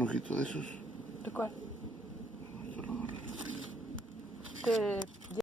un ojito de esos. ¿De cuál? Esto lo agarro. De